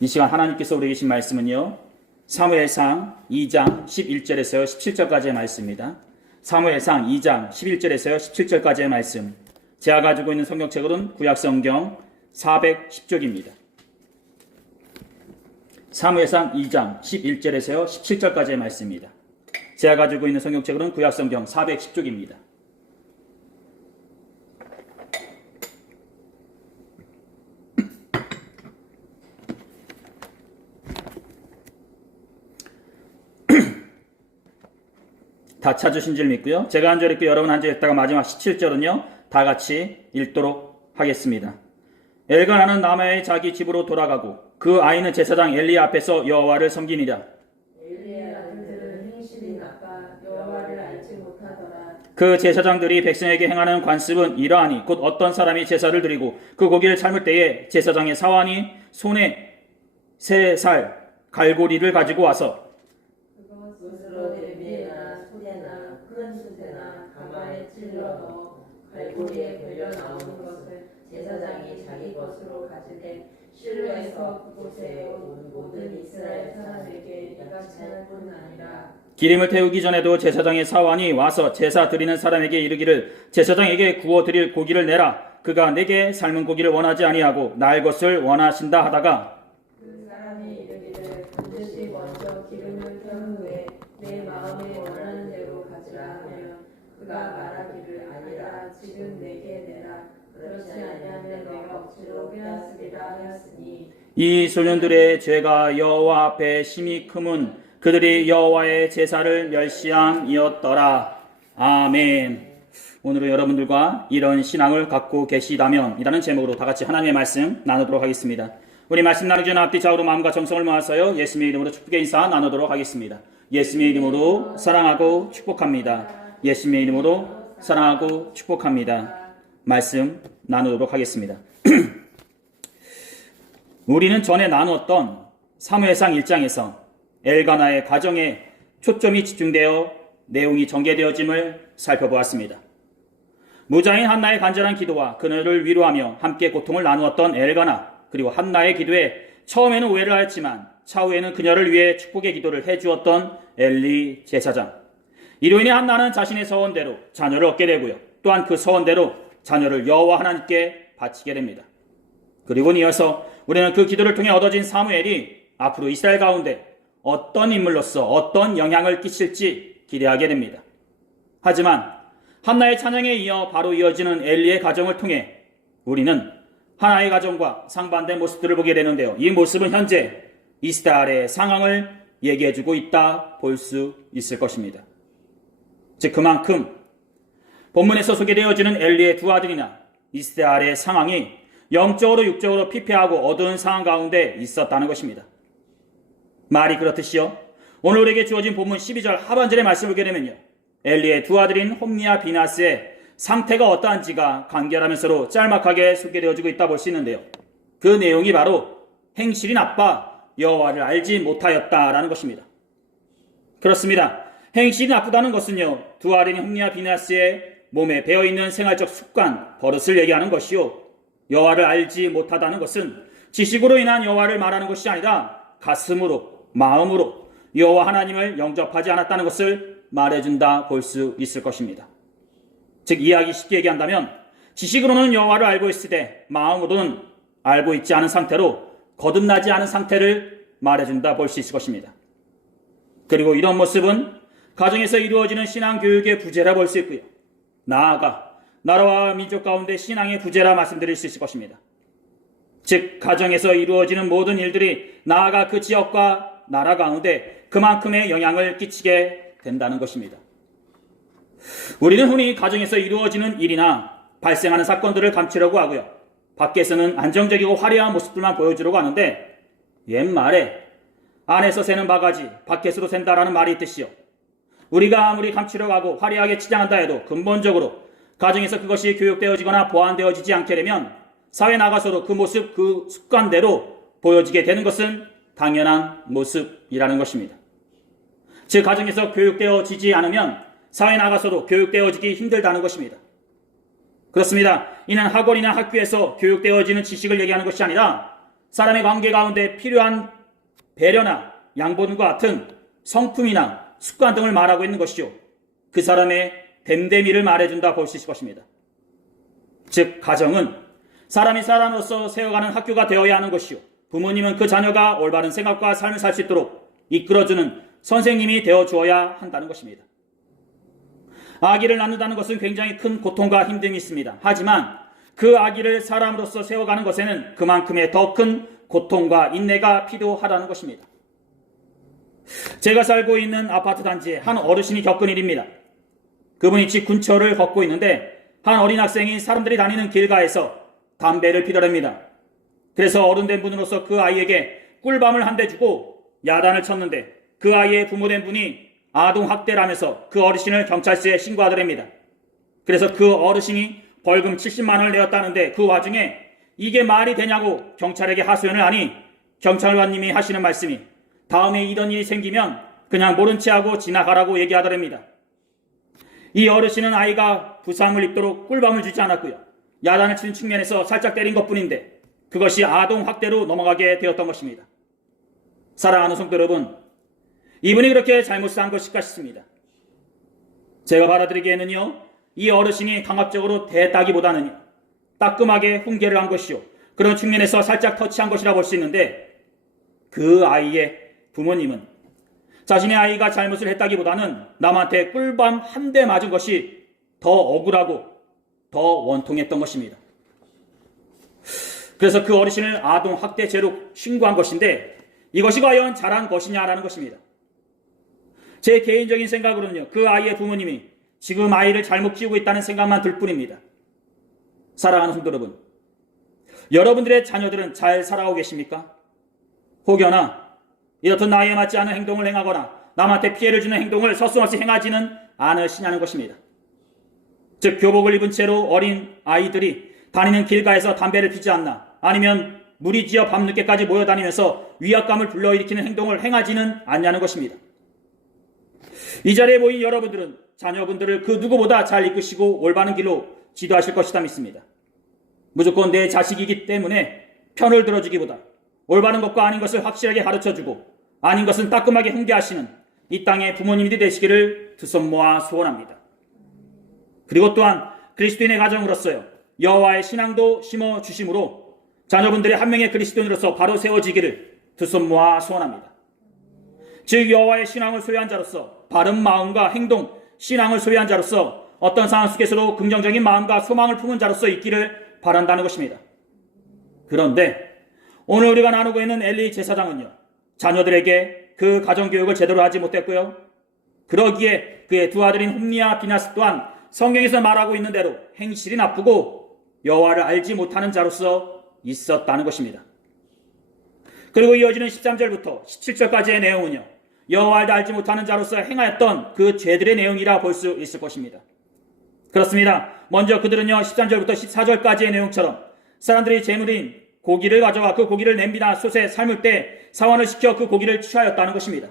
이 시간 하나님께서 우리에게 주신 말씀은요, 사무엘상 2장 11절에서 17절까지의 말씀입니다. 사무엘상 2장 11절에서 17절까지의 말씀. 제가 가지고 있는 성경책으로는 구약성경 410쪽입니다. 사무엘상 2장 11절에서 17절까지의 말씀입니다. 제가 가지고 있는 성경책으로는 구약성경 410쪽입니다. 다 찾으신 줄 믿고요. 제가 한 절 읽고 여러분 한 절 읽다가 마지막 17절은요. 다 같이 읽도록 하겠습니다. 엘가나는 남아의 자기 집으로 돌아가고 그 아이는 제사장 엘리 앞에서 여호와를 섬기니라. 엘리의 아들들은 행실이 나빠 여호와를 알지 못하더라. 그 제사장들이 백성에게 행하는 관습은 이러하니 곧 어떤 사람이 제사를 드리고 그 고기를 삶을 때에 제사장의 사환이 손에 3살 갈고리를 가지고 와서 그것으로 냄비나 솥에나 큰 솥에나 가마에 찔러 넣어 갈고리에 걸려 나오는 것을 제사장이 자기 것으로 가지되 실로에서 그곳에 온 모든 이스라엘 사람에게 이같이 할 뿐 아니라 기름을 태우기 전에도 제사장의 사환이 와서 제사 드리는 사람에게 이르기를 제사장에게 구워 드릴 고기를 내라. 그가 내게 삶은 고기를 원하지 아니하고 날 것을 원하신다 하다가 그 사람이 이르기를 반드시 먼저 기름을 태운 후에 내 마음에 원하는 대로 가지라 하면 그가 말하기를 아니라 지금 내게 내라. 그렇지 아니하면 내가 억지로 빼앗으리라 하였으니 이 소년들의 죄가 여호와 앞에 심히 크문 그들이 여호와의 제사를 멸시함이었더라. 아멘. 오늘은 여러분들과 이런 신앙을 갖고 계시다면 이라는 제목으로 다 같이 하나님의 말씀 나누도록 하겠습니다. 우리 말씀 나누기 전에 앞뒤 좌우로 마음과 정성을 모아서요 예수님의 이름으로 축복의 인사 나누도록 하겠습니다. 예수님의 이름으로 사랑하고 축복합니다. 예수님의 이름으로 사랑하고 축복합니다. 말씀 나누도록 하겠습니다. 우리는 전에 나누었던 사무엘상 1장에서 엘가나의 가정에 초점이 집중되어 내용이 전개되어짐을 살펴보았습니다. 무자인 한나의 간절한 기도와 그녀를 위로하며 함께 고통을 나누었던 엘가나, 그리고 한나의 기도에 처음에는 오해를 하였지만 차후에는 그녀를 위해 축복의 기도를 해주었던 엘리 제사장. 이로 인해 한나는 자신의 서원대로 자녀를 얻게 되고요. 또한 그 서원대로 자녀를 여호와 하나님께 바치게 됩니다. 그리고 이어서 우리는 그 기도를 통해 얻어진 사무엘이 앞으로 이스라엘 가운데 어떤 인물로서 어떤 영향을 끼칠지 기대하게 됩니다. 하지만 한나의 찬양에 이어 바로 이어지는 엘리의 가정을 통해 우리는 하나의 가정과 상반된 모습들을 보게 되는데요. 이 모습은 현재 이스라엘의 상황을 얘기해주고 있다 볼 수 있을 것입니다. 즉 그만큼 본문에서 소개되어지는 엘리의 두 아들이나 이스라엘의 상황이 영적으로 육적으로 피폐하고 어두운 상황 가운데 있었다는 것입니다. 말이 그렇듯이요. 오늘 우리에게 주어진 본문 12절 하반절의 말씀을 보게 되면요. 엘리의 두 아들인 홈리와 비나스의 상태가 어떠한지가 간결하면서도 짤막하게 소개되어지고 있다 볼 수 있는데요. 그 내용이 바로 행실이 나빠 여호와를 알지 못하였다라는 것입니다. 그렇습니다. 행실이 나쁘다는 것은요. 두 아들인 홈리와 비나스의 몸에 배어있는 생활적 습관, 버릇을 얘기하는 것이요. 여호와를 알지 못하다는 것은 지식으로 인한 여호와를 말하는 것이 아니라 가슴으로, 마음으로 여호와 하나님을 영접하지 않았다는 것을 말해준다 볼 수 있을 것입니다. 즉 이야기 쉽게 얘기한다면 지식으로는 여호와를 알고 있을 때 마음으로는 알고 있지 않은 상태로 거듭나지 않은 상태를 말해준다 볼 수 있을 것입니다. 그리고 이런 모습은 가정에서 이루어지는 신앙 교육의 부재라 볼 수 있고요. 나아가 나라와 민족 가운데 신앙의 부재라 말씀드릴 수 있을 것입니다. 즉 가정에서 이루어지는 모든 일들이 나아가 그 지역과 나라 가운데 그만큼의 영향을 끼치게 된다는 것입니다. 우리는 흔히 가정에서 이루어지는 일이나 발생하는 사건들을 감추려고 하고요. 밖에서는 안정적이고 화려한 모습들만 보여주려고 하는데 옛말에 안에서 새는 바가지 밖에서도 샌다라는 말이 있듯이요. 우리가 아무리 감추려고 하고 화려하게 치장한다 해도 근본적으로 가정에서 그것이 교육되어지거나 보완되어지지 않게 되면 사회 나가서도 그 모습, 그 습관대로 보여지게 되는 것은 당연한 모습이라는 것입니다. 즉 가정에서 교육되어지지 않으면 사회 나가서도 교육되어지기 힘들다는 것입니다. 그렇습니다. 이는 학원이나 학교에서 교육되어지는 지식을 얘기하는 것이 아니라 사람의 관계 가운데 필요한 배려나 양보과 같은 성품이나 습관 등을 말하고 있는 것이요, 그 사람의 됨됨이를 말해준다 볼 수 있을 것입니다. 즉 가정은 사람이 사람으로서 세워가는 학교가 되어야 하는 것이요, 부모님은 그 자녀가 올바른 생각과 삶을 살 수 있도록 이끌어주는 선생님이 되어주어야 한다는 것입니다. 아기를 낳는다는 것은 굉장히 큰 고통과 힘듦이 있습니다. 하지만 그 아기를 사람으로서 세워가는 것에는 그만큼의 더 큰 고통과 인내가 필요하다는 것입니다. 제가 살고 있는 아파트 단지에 한 어르신이 겪은 일입니다. 그분이 집 근처를 걷고 있는데 한 어린 학생이 사람들이 다니는 길가에서 담배를 피더랍니다. 그래서 어른된 분으로서 그 아이에게 꿀밤을 한 대 주고 야단을 쳤는데, 그 아이의 부모된 분이 아동학대라면서 그 어르신을 경찰서에 신고하더랍니다. 그래서 그 어르신이 벌금 70만 원을 내었다는데, 그 와중에 이게 말이 되냐고 경찰에게 하소연을 하니 경찰관님이 하시는 말씀이, 다음에 이런 일이 생기면 그냥 모른 채 하고 지나가라고 얘기하더랍니다. 이 어르신은 아이가 부상을 입도록 꿀밤을 주지 않았고요, 야단을 치는 측면에서 살짝 때린 것뿐인데 그것이 아동학대로 넘어가게 되었던 것입니다. 사랑하는 성도 여러분, 이분이 그렇게 잘못을 한 것일까 싶습니다. 제가 받아들이기에는요, 이 어르신이 강압적으로 대따기보다는 따끔하게 훈계를 한 것이요, 그런 측면에서 살짝 터치한 것이라 볼 수 있는데, 그 아이의 부모님은 자신의 아이가 잘못을 했다기보다는 남한테 꿀밤 한 대 맞은 것이 더 억울하고 더 원통했던 것입니다. 그래서 그 어르신을 아동학대죄로 신고한 것인데, 이것이 과연 잘한 것이냐라는 것입니다. 제 개인적인 생각으로는요, 그 아이의 부모님이 지금 아이를 잘못 키우고 있다는 생각만 들 뿐입니다. 사랑하는 성도 여러분, 여러분들의 자녀들은 잘 살아가고 계십니까? 혹여나 이렇듯 나이에 맞지 않은 행동을 행하거나 남한테 피해를 주는 행동을 서슴없이 행하지는 않으시냐는 것입니다. 즉, 교복을 입은 채로 어린 아이들이 다니는 길가에서 담배를 피지 않나, 아니면 무리지어 밤늦게까지 모여다니면서 위압감을 불러일으키는 행동을 행하지는 않냐는 것입니다. 이 자리에 모인 여러분들은 자녀분들을 그 누구보다 잘 이끄시고 올바른 길로 지도하실 것이다 믿습니다. 무조건 내 자식이기 때문에 편을 들어주기보다 올바른 것과 아닌 것을 확실하게 가르쳐주고 아닌 것은 따끔하게 훈계하시는 이 땅의 부모님이 되시기를 두 손 모아 소원합니다. 그리고 또한 그리스도인의 가정으로서요, 여호와의 신앙도 심어주심으로 자녀분들의 한 명의 그리스도인으로서 바로 세워지기를 두 손 모아 소원합니다. 즉, 여호와의 신앙을 소유한 자로서 바른 마음과 행동, 신앙을 소유한 자로서 어떤 상황 속에서도 긍정적인 마음과 소망을 품은 자로서 있기를 바란다는 것입니다. 그런데 오늘 우리가 나누고 있는 엘리 제사장은요, 자녀들에게 그 가정교육을 제대로 하지 못했고요, 그러기에 그의 두 아들인 홈리와 비나스 또한 성경에서 말하고 있는 대로 행실이 나쁘고 여호와를 알지 못하는 자로서 있었다는 것입니다. 그리고 이어지는 13절부터 17절까지의 내용은요, 여호와를 알지 못하는 자로서 행하였던 그 죄들의 내용이라 볼 수 있을 것입니다. 그렇습니다. 먼저 그들은요, 13절부터 14절까지의 내용처럼 사람들이 제물인 고기를 가져와 그 고기를 냄비나 솥에 삶을 때 사원을 시켜 그 고기를 취하였다는 것입니다.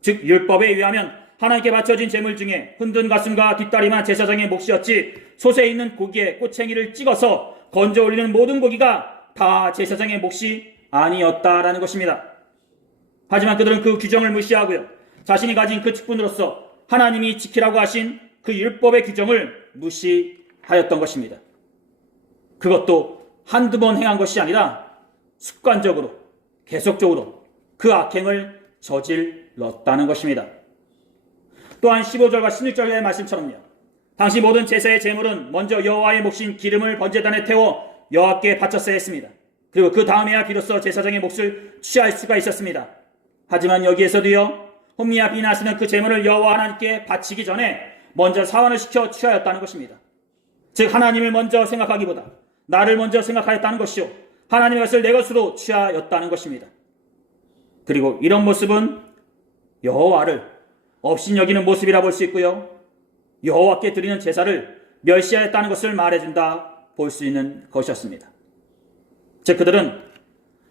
즉, 율법에 의하면 하나님께 바쳐진 제물 중에 흔든 가슴과 뒷다리만 제사장의 몫이었지, 솥에 있는 고기에 꼬챙이를 찍어서 건져 올리는 모든 고기가 다 제사장의 몫이 아니었다라는 것입니다. 하지만 그들은 그 규정을 무시하고요, 자신이 가진 그 직분으로서 하나님이 지키라고 하신 그 율법의 규정을 무시하였던 것입니다. 그것도 한두 번 행한 것이 아니라 습관적으로 계속적으로 그 악행을 저질렀다는 것입니다. 또한 15절과 16절의 말씀처럼요, 당시 모든 제사의 제물은 먼저 여호와의 몫인 기름을 번제단에 태워 여호와께 바쳤어야 했습니다. 그리고 그 다음에야 비로소 제사장의 몫을 취할 수가 있었습니다. 하지만 여기에서도요, 홈리와 비나스는 그 제물을 여호와 하나님께 바치기 전에 먼저 사원을 시켜 취하였다는 것입니다. 즉, 하나님을 먼저 생각하기보다 나를 먼저 생각하였다는 것이요, 하나님의 것을 내 것으로 취하였다는 것입니다. 그리고 이런 모습은 여호와를 업신여기는 모습이라 볼 수 있고요, 여호와께 드리는 제사를 멸시하였다는 것을 말해준다 볼 수 있는 것이었습니다. 즉, 그들은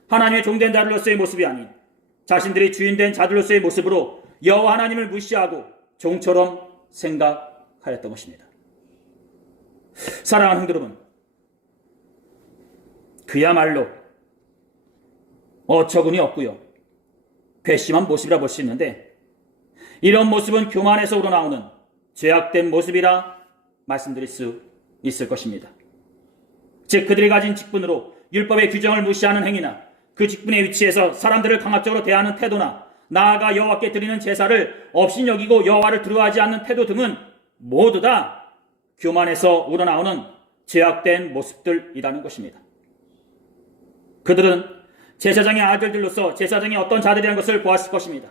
하나님의 종된 자들로서의 모습이 아닌 자신들이 주인된 자들로서의 모습으로 여호와 하나님을 무시하고 종처럼 생각하였던 것입니다. 사랑하는 성도 여러분, 그야말로 어처구니 없고요. 괘씸한 모습이라 볼 수 있는데, 이런 모습은 교만에서 우러나오는 죄악된 모습이라 말씀드릴 수 있을 것입니다. 즉, 그들이 가진 직분으로 율법의 규정을 무시하는 행위나 그 직분의 위치에서 사람들을 강압적으로 대하는 태도나 나아가 여호와께 드리는 제사를 없인 여기고 여호와를 두려워하지 않는 태도 등은 모두 다 교만에서 우러나오는 죄악된 모습들이라는 것입니다. 그들은 제사장의 아들들로서 제사장이 어떤 자들이라는 것을 보았을 것입니다.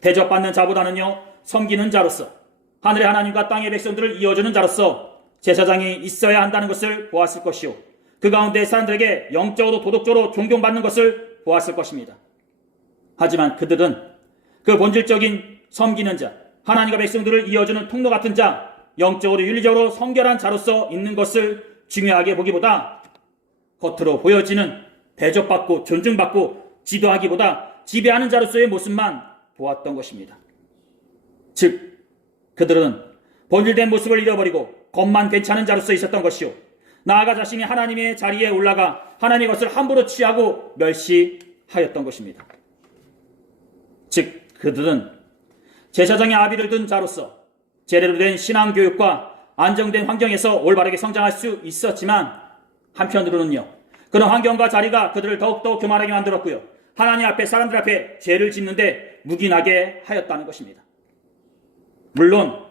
대접받는 자보다는요, 섬기는 자로서 하늘의 하나님과 땅의 백성들을 이어주는 자로서 제사장이 있어야 한다는 것을 보았을 것이요, 그 가운데 사람들에게 영적으로 도덕적으로 존경받는 것을 보았을 것입니다. 하지만 그들은 그 본질적인 섬기는 자, 하나님과 백성들을 이어주는 통로 같은 자, 영적으로 윤리적으로 성결한 자로서 있는 것을 중요하게 보기보다 겉으로 보여지는 대접받고 존중받고 지도하기보다 지배하는 자로서의 모습만 보았던 것입니다. 즉, 그들은 본질된 모습을 잃어버리고 겉만 괜찮은 자로서 있었던 것이요, 나아가 자신이 하나님의 자리에 올라가 하나님의 것을 함부로 취하고 멸시하였던 것입니다. 즉, 그들은 제사장의 아비를 둔 자로서 제대로 된 신앙교육과 안정된 환경에서 올바르게 성장할 수 있었지만, 한편으로는요, 그런 환경과 자리가 그들을 더욱더 교만하게 만들었고요, 하나님 앞에 사람들 앞에 죄를 짓는데 묵인하게 하였다는 것입니다. 물론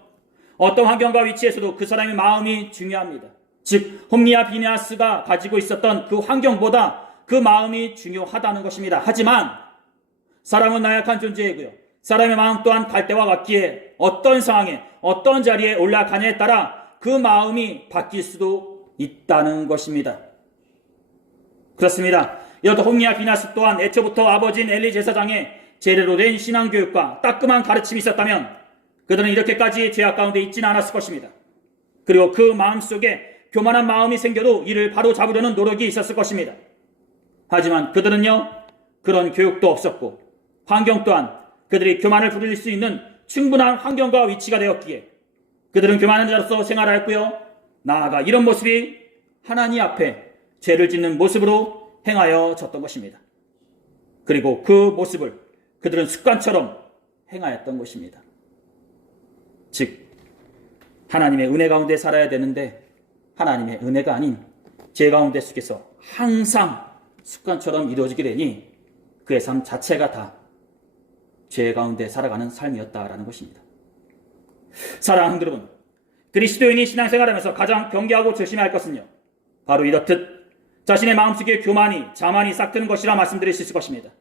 어떤 환경과 위치에서도 그 사람의 마음이 중요합니다. 즉, 홈리와 비네아스가 가지고 있었던 그 환경보다 그 마음이 중요하다는 것입니다. 하지만 사람은 나약한 존재이고요, 사람의 마음 또한 갈대와 같기에 어떤 상황에 어떤 자리에 올라가냐에 따라 그 마음이 바뀔 수도 있다는 것입니다. 그렇습니다. 이렇듯 홈리와 비네아스 또한 애초부터 아버지인 엘리 제사장의 제대로 된 신앙교육과 따끔한 가르침이 있었다면 그들은 이렇게까지 죄악 가운데 있지는 않았을 것입니다. 그리고 그 마음속에 교만한 마음이 생겨도 이를 바로 잡으려는 노력이 있었을 것입니다. 하지만 그들은요, 그런 교육도 없었고 환경 또한 그들이 교만을 부릴 수 있는 충분한 환경과 위치가 되었기에 그들은 교만한 자로서 생활하였고요, 나아가 이런 모습이 하나님 앞에 죄를 짓는 모습으로 행하여졌던 것입니다. 그리고 그 모습을 그들은 습관처럼 행하였던 것입니다. 즉, 하나님의 은혜 가운데 살아야 되는데 하나님의 은혜가 아닌 죄 가운데 속에서 항상 습관처럼 이루어지게 되니 그의 삶 자체가 다 죄 가운데 살아가는 삶이었다라는 것입니다. 사랑하는 여러분, 그리스도인이 신앙생활하면서 가장 경계하고 조심해야 할 것은요, 바로 이렇듯 자신의 마음속에 교만이, 자만이 싹트는 것이라 말씀드릴 수 있을 것입니다.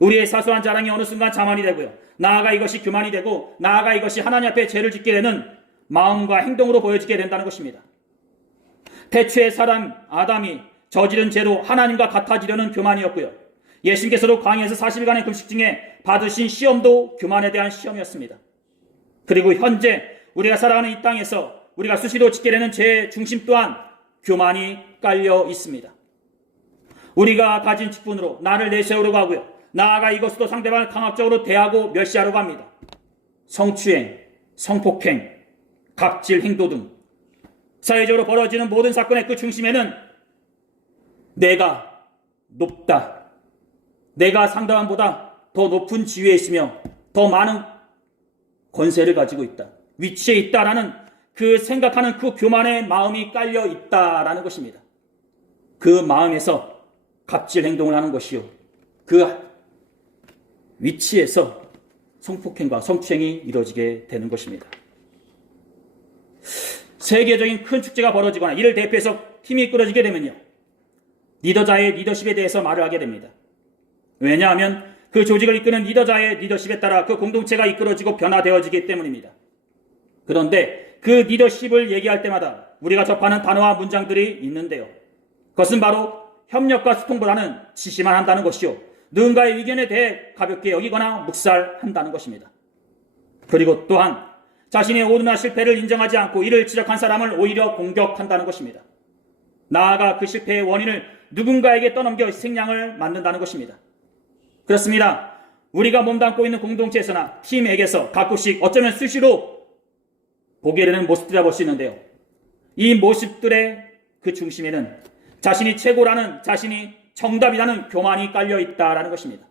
우리의 사소한 자랑이 어느 순간 자만이 되고요, 나아가 이것이 교만이 되고 나아가 이것이 하나님 앞에 죄를 짓게 되는 마음과 행동으로 보여지게 된다는 것입니다. 태초의 사람 아담이 저지른 죄로 하나님과 같아지려는 교만이었고요, 예수님께서도 광야에서 40일간의 금식 중에 받으신 시험도 교만에 대한 시험이었습니다. 그리고 현재 우리가 살아가는 이 땅에서 우리가 수시로 짓게 되는 죄의 중심 또한 교만이 깔려 있습니다. 우리가 가진 직분으로 나를 내세우려고 하고요, 나아가 이것으로 상대방을 강압적으로 대하고 멸시하려고 합니다. 성추행, 성폭행, 갑질 행동 등 사회적으로 벌어지는 모든 사건의 그 중심에는 내가 높다, 내가 상대방보다 더 높은 지위에 있으며 더 많은 권세를 가지고 있다, 위치에 있다라는 그 생각하는 그 교만의 마음이 깔려 있다라는 것입니다. 그 마음에서 갑질 행동을 하는 것이요, 그 위치에서 성폭행과 성추행이 이루어지게 되는 것입니다. 세계적인 큰 축제가 벌어지거나 이를 대표해서 팀이 이끌어지게 되면요, 리더자의 리더십에 대해서 말을 하게 됩니다. 왜냐하면 그 조직을 이끄는 리더자의 리더십에 따라 그 공동체가 이끌어지고 변화되어지기 때문입니다. 그런데 그 리더십을 얘기할 때마다 우리가 접하는 단어와 문장들이 있는데요, 그것은 바로 협력과 소통보다는 지시만 한다는 것이요, 누군가의 의견에 대해 가볍게 여기거나 묵살한다는 것입니다. 그리고 또한 자신의 오류나 실패를 인정하지 않고 이를 지적한 사람을 오히려 공격한다는 것입니다. 나아가 그 실패의 원인을 누군가에게 떠넘겨 생량을 만든다는 것입니다. 그렇습니다. 우리가 몸담고 있는 공동체에서나 팀에게서 가끔씩 어쩌면 수시로 보게 되는 모습들이라 볼 수 있는데요, 이 모습들의 그 중심에는 자신이 최고라는, 자신이 정답이라는 교만이 깔려 있다라는 것입니다.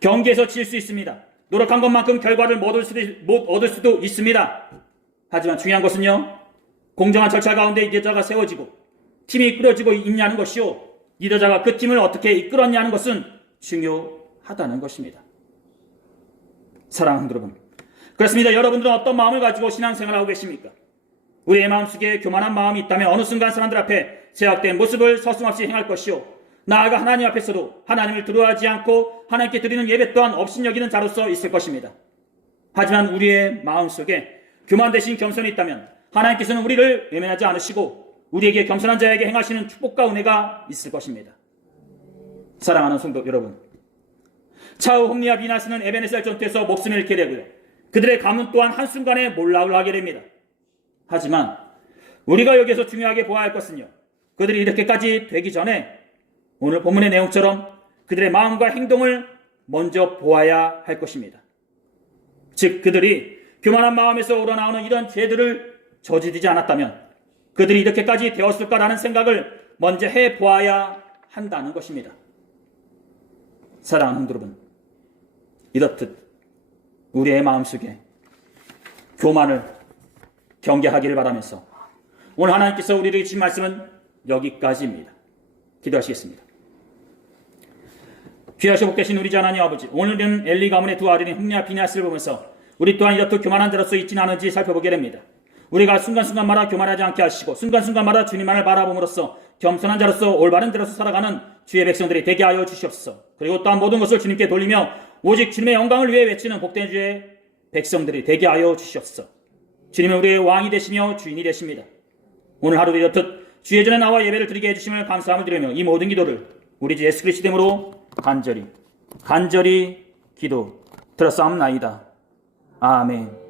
경기에서 질 수 있습니다. 노력한 것만큼 결과를 못 얻을 수도 있습니다. 하지만 중요한 것은요, 공정한 절차 가운데 리더자가 세워지고 팀이 이끌어지고 있냐는 것이요, 리더자가 그 팀을 어떻게 이끌었냐는 것은 중요하다는 것입니다. 사랑하는 여러분, 그렇습니다. 여러분들은 어떤 마음을 가지고 신앙생활을 하고 계십니까? 우리의 마음속에 교만한 마음이 있다면 어느 순간 사람들 앞에 제약된 모습을 서슴없이 행할 것이요, 나아가 하나님 앞에서도 하나님을 두려워하지 않고 하나님께 드리는 예배 또한 업신여기는 자로서 있을 것입니다. 하지만 우리의 마음속에 교만 대신 겸손이 있다면 하나님께서는 우리를 외면하지 않으시고 우리에게 겸손한 자에게 행하시는 축복과 은혜가 있을 것입니다. 사랑하는 성도 여러분, 차후 홈리와 비나스는 에베네셀 전투에서 목숨을 잃게 되고요, 그들의 가문 또한 한순간에 몰락을 하게 됩니다. 하지만 우리가 여기서 중요하게 보아야 할 것은요, 그들이 이렇게까지 되기 전에 오늘 본문의 내용처럼 그들의 마음과 행동을 먼저 보아야 할 것입니다. 즉, 그들이 교만한 마음에서 우러나오는 이런 죄들을 저지르지 않았다면 그들이 이렇게까지 되었을까라는 생각을 먼저 해보아야 한다는 것입니다. 사랑하는 여러분, 이렇듯 우리의 마음속에 교만을 경계하기를 바라면서 오늘 하나님께서 우리에게 주신 말씀은 여기까지입니다. 기도하시겠습니다. 귀하시고 복되신 우리 주 하나님 아버지, 오늘은 엘리 가문의 두 아들인 홈리와 비냐스를 보면서 우리 또한 이렇듯 교만한 자로서 있지는 않은지 살펴보게 됩니다. 우리가 순간순간마다 교만하지 않게 하시고 순간순간마다 주님만을 바라봄으로써 겸손한 자로서 올바른 자로서 살아가는 주의 백성들이 되게 하여 주시옵소서. 그리고 또한 모든 것을 주님께 돌리며 오직 주님의 영광을 위해 외치는 복된 주의 백성들이 되게 하여 주시옵소서. 주님은 우리의 왕이 되시며 주인이 되십니다. 오늘 하루도 이렇듯 주의 전에 나와 예배를 드리게 해주심을 감사함을 드리며 이 모든 기도를 우리 주 예수 그리스도 이름으로 간절히 기도 들었사옵나이다. 아멘.